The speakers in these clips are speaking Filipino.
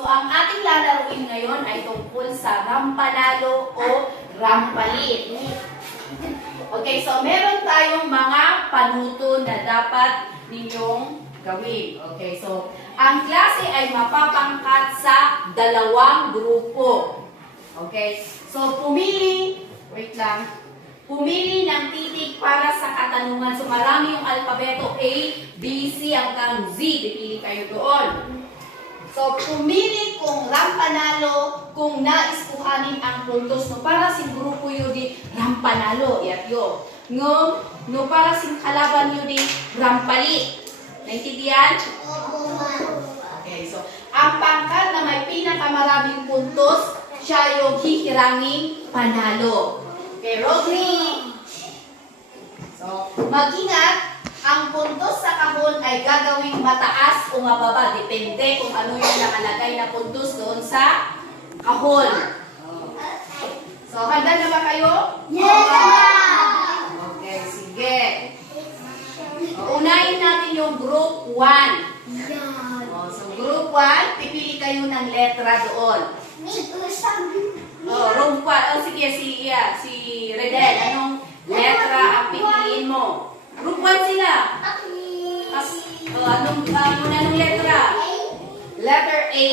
So, ang ating lalaruin ngayon ay tungkol sa rampanalo o rampalit. Okay, so meron tayong mga panuto na dapat ninyong gawin. Okay, so ang klase ay mapapangkat sa dalawang grupo. Okay, so pumili ng titik para sa katanungan. So marami yung alpabeto A, B, C hanggang Z. Pipili kayo doon. So, pumili kung rampanalo, kung nais kuhanin ang puntos, no para sing grupo yun di rampanalo, yat yo. No para sing kalaban yun di rampalit. Naintindihan? Okay, so, ang pangkat na may pinakamaraming puntos, siya yung hihiranging panalo. Okay, Rodney. So, mag-ingat. Ang puntos sa kahon ay gagawing mataas o mababa. Depende kung ano yung nakalagay na puntos doon sa kahon. So, handa na ba kayo? Yeah! Okay, sige. Unahin natin yung group 1. So, group 1, pipili kayo ng letra doon. Group 1. Sige, si Redel. Anong letra ang pipiliin mo? Group 1 sila. Anong letra? Letter A.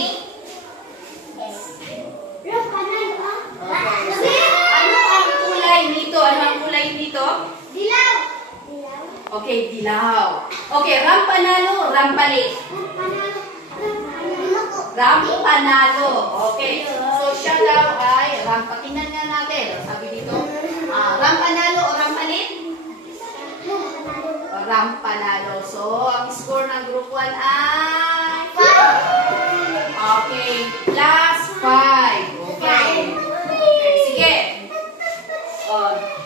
Okay. Ano ang kulay nito? Ano ang kulay nito? Dilaw. Okay, dilaw. Okay, rampanalo, rampalit. Rampanalo. Okay. So, siya daw ay tingnan nga natin. Sabi dito, rampanalo o rampalit? Rampanalo. So, ang score ng group 1 ay 5. Okay. Plus 5. Okay. Okay. Sige.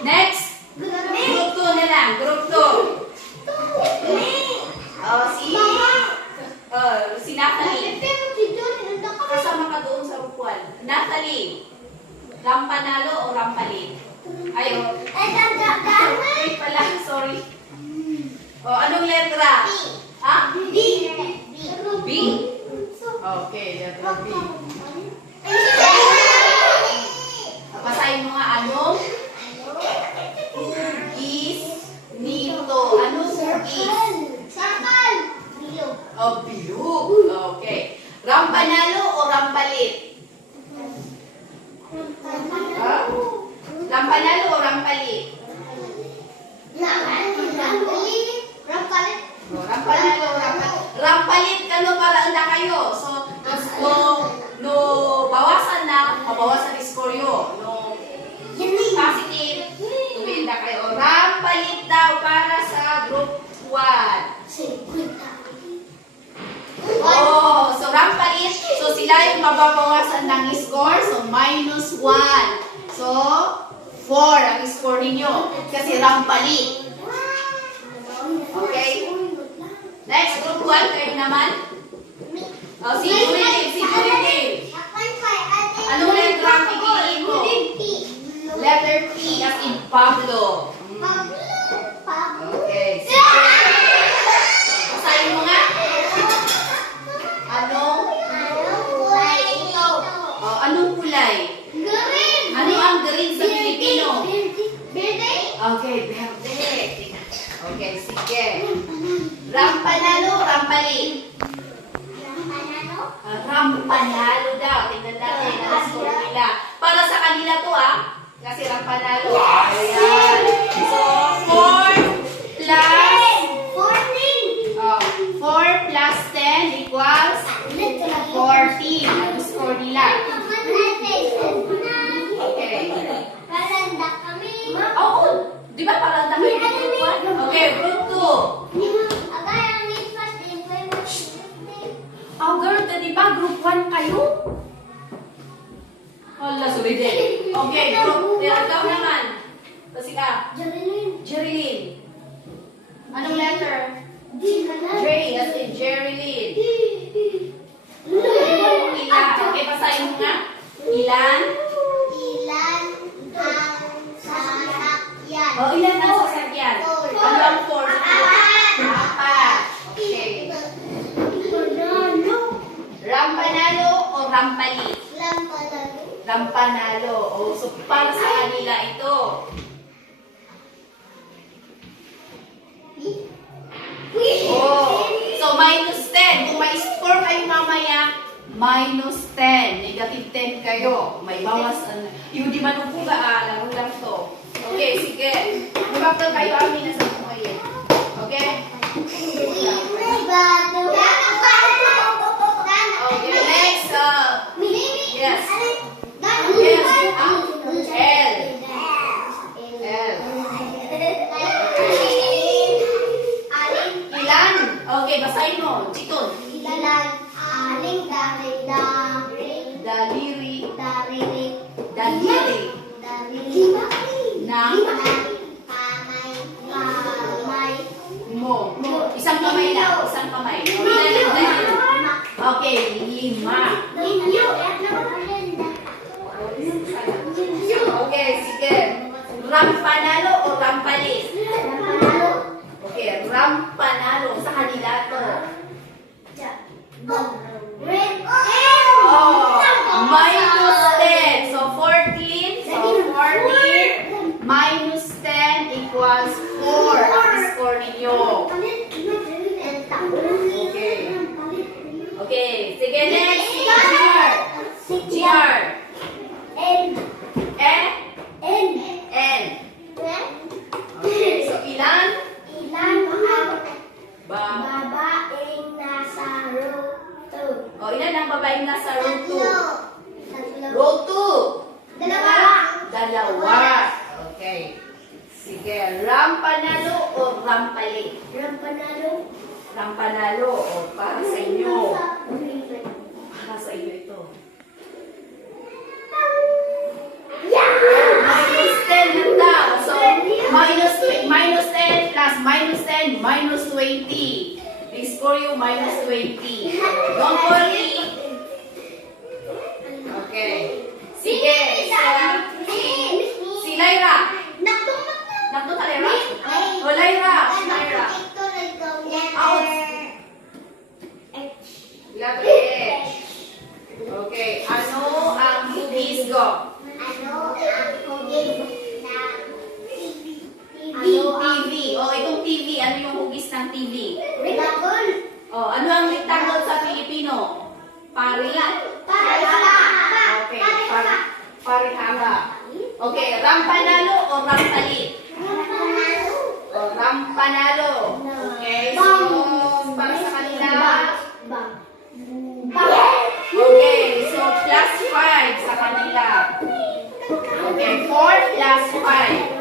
Next. Group 2 na lang. Group 2. Si Natalie. Kasama ka doon sa group 1. Natalie. Rampanalo o rampalit? Ayo. Wait pala. Sorry. Anong letra? Ha? B. B? Okay, letra B. Basahin mo nga anong is nito. Anong is? Sakal. Bilog. Bilog. Okay. Rampanalo o rampalit? Rampanalo o rampalit? Rampanalo o rampalit? Rampalit kano para anda kayo. So, no bawasan na, mabawasan ang score yun. No positive, tumenda kayo. Rampalit daw para sa group 1. So rampalit. So, sila yung mababawasan ng score. So, minus 1. So, 4 ang score ninyo. Kasi rampalit. Okay? Next, group 1. Kayo naman. Si Julie. Anong letra ang pipiliin mo? Letter P as in Pablo. Okay. Basahin mo nga. Anong kulay? Ano ang green sa Pilipino? Okay, verde. Okay, sige. Rampanalo, rampalit. Rampanalo daw. Tingnan natin ang score nila. Para sa kanila to kasi rampanalo. Ayan. So, 4 plus 10 equals 14. Ang score nila. Okay. Paranda kami. Oo. Di ba parang kami group 1? Okay, group 2. Girl, di ba group 1 kayo? Hala, sorry din. Okay, group. Ikaw naman. Kasi ka. Jerilyn. Anong letter? J as in Jerilyn. Ilan? Okay, basahin mo nga. Ilan ang sasakyan? Ilan ang sasakyan? Ano ang 4? 4. Okay. Rampanalo o rampali? Rampanalo. Oh, so para sa kanila ito. Oh, so -10. Kung may score kayo mamaya, -10. Negative 10 kayo. May bawas. Yung di manubuga, laro lang to. Okay, sige. Mabakal kayo amin na sa kumayin. Okay? Okay, next. Yes. Yes. L. L. Ilan? Okay, basahin mo. Chiton. Daliri. Daliri. Nang mo. Isang kamay lang. Isang kamay. Okay, 5. Okay, sige. Rampanalo o rampalis? Okay, rampanalo. Sa kanila to. Oh, -10. So 14. So 14 -10 equals 4. Ang score ninyo. Okay. Okay, sige next. GR. N. Okay, so ilan? O, ilan ang babaeng nasa row 2? Row 2. Dalawa. Okay. Sige, rampanalo o rampali? Rampanalo. O, para sa inyo. Para sa inyo ito. -10 na daw. So, -10 plus -10, -20. They score you -20. Don't worry. Okay. Sige. Si Lyra. Nakto ka, Lyra? O, Lyra. Out. Letter H. Okay. Ano ang hugis ko? TV. O, itong TV. Ano yung hugis ng TV? O, ano ang rectangle sa Pilipino? Pari. Okay. Parihanga. Okay. Rampanalo o rampali? O, rampanalo. Okay. So, para sa kanila. Okay. So, +5 sa kanila. Okay. 4 plus 5.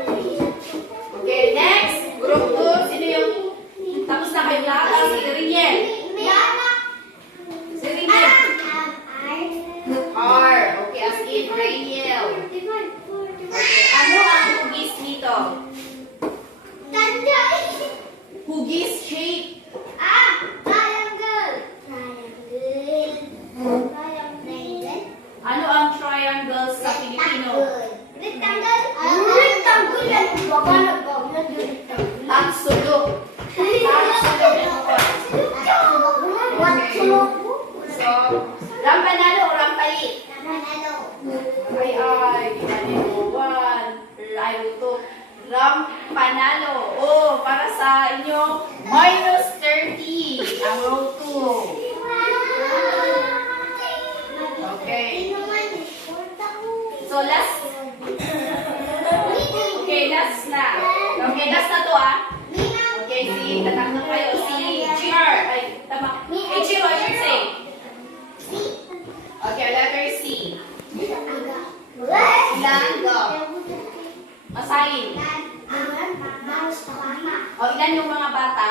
Okay. Next. Group 2. Sino yung tapos na kayo lahat? Si Riel. Si Riel. R. Okay. As in Riel. Okay. Ano ang hugis nito? Hugis shape. Ano ang triangle sa Pilipino? Tatsudo. So, rampanalo o rampali? Rampanalo. Oh, para sa inyo, -30. Ang row 2. Okay. So, last. Okay, last na. Okay, last na to Okay, tatanggap kayo. Si GR. Ay, tama. Hey, Chiro, I should say. Okay, letter C. Ilan? Go. Masahin. O, ilan yung mga bata?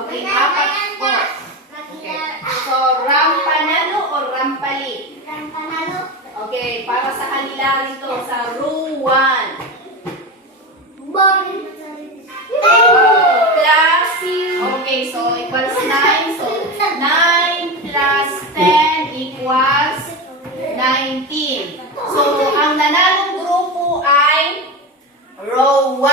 Okay, 4 po. Okay. So, rampanalo o rampali? Okay, para sa kanila rito sa row 1. Plus, okay, so equals 9. So, 9 plus 10 equals 19. So, ang nanalong grupo ay row 1.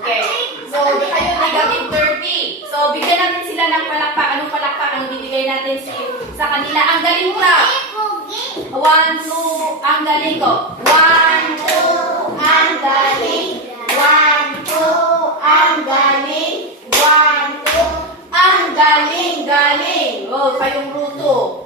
Okay. So, kayo negative 30. So, bigyan natin sila kanilang palakpak. Anong palakpak ang bibigay natin sa kanila? Ang galing mo na. Pogi. 1, 2, ang galing ko. 1, 2, ang galing. 1, 2, ang galing. 1, 2, ang galing, galing. Oh, kayong ruto.